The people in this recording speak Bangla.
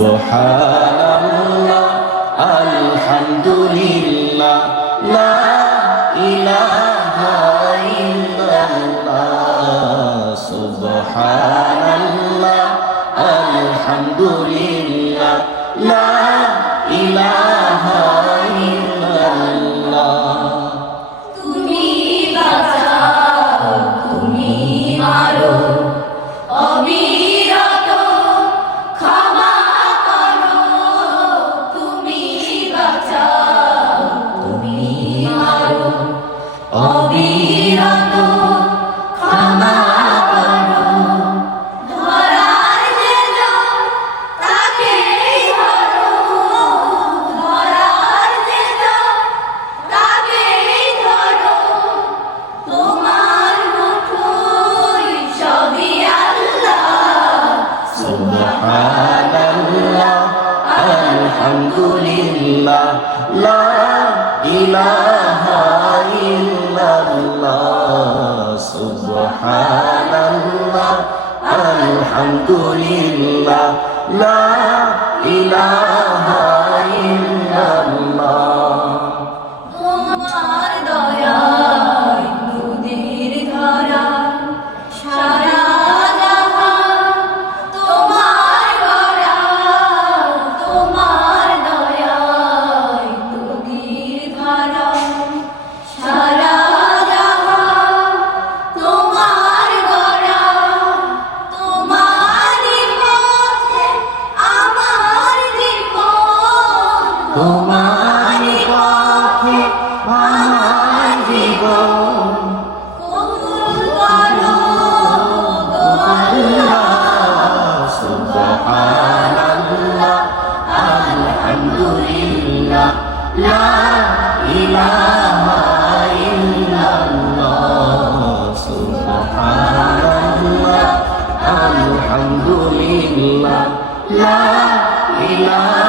সুবহানাল্লাহ আলহামদুলিল্লাহ লা ইলাহা ইল্লাল্লাহ সুবহানাল্লাহ আলহামদুলিল্লাহ লা ইলাহা ইল্লাল্লাহ। তুমি বাঁচাও, তুমি মারো, অবিরত ক্ষমা করো। তুমি বাঁচাও, তুমি মারো, অবিরত ক্ষমা করো। ধরার যে জন তাকেই ধরো, ধরার যে জন তাকেই ধরো। তোমার মুঠোয় সবই আল্লাহ। সুবহানাল্লাহ আলহামদুলিল্লাহ লা ইলাহা ইল্লাল্লাহ সুবহানাল্লাহ আলহামদুলিল্লাহ লা ইলাহা ইল্লাল্লাহ। তোমার দয়ায় দুধের ধারা সারা জাহান তোমার গড়া। তোমার দয়ায় দুধের ধারা সারা জাহান তোমার গড়া। তোমারই পথে আমার জীবন, তোমারই পথে আমার জীবন। কবুল করো গো আল্লাহ সুবহানাল্লাহ আলহামদুলিল্লাহ লা ইলাহা ইল্লাল্লাহ সুবহানাল্লাহ আলহামদুলিল্লাহ লা ইলাহা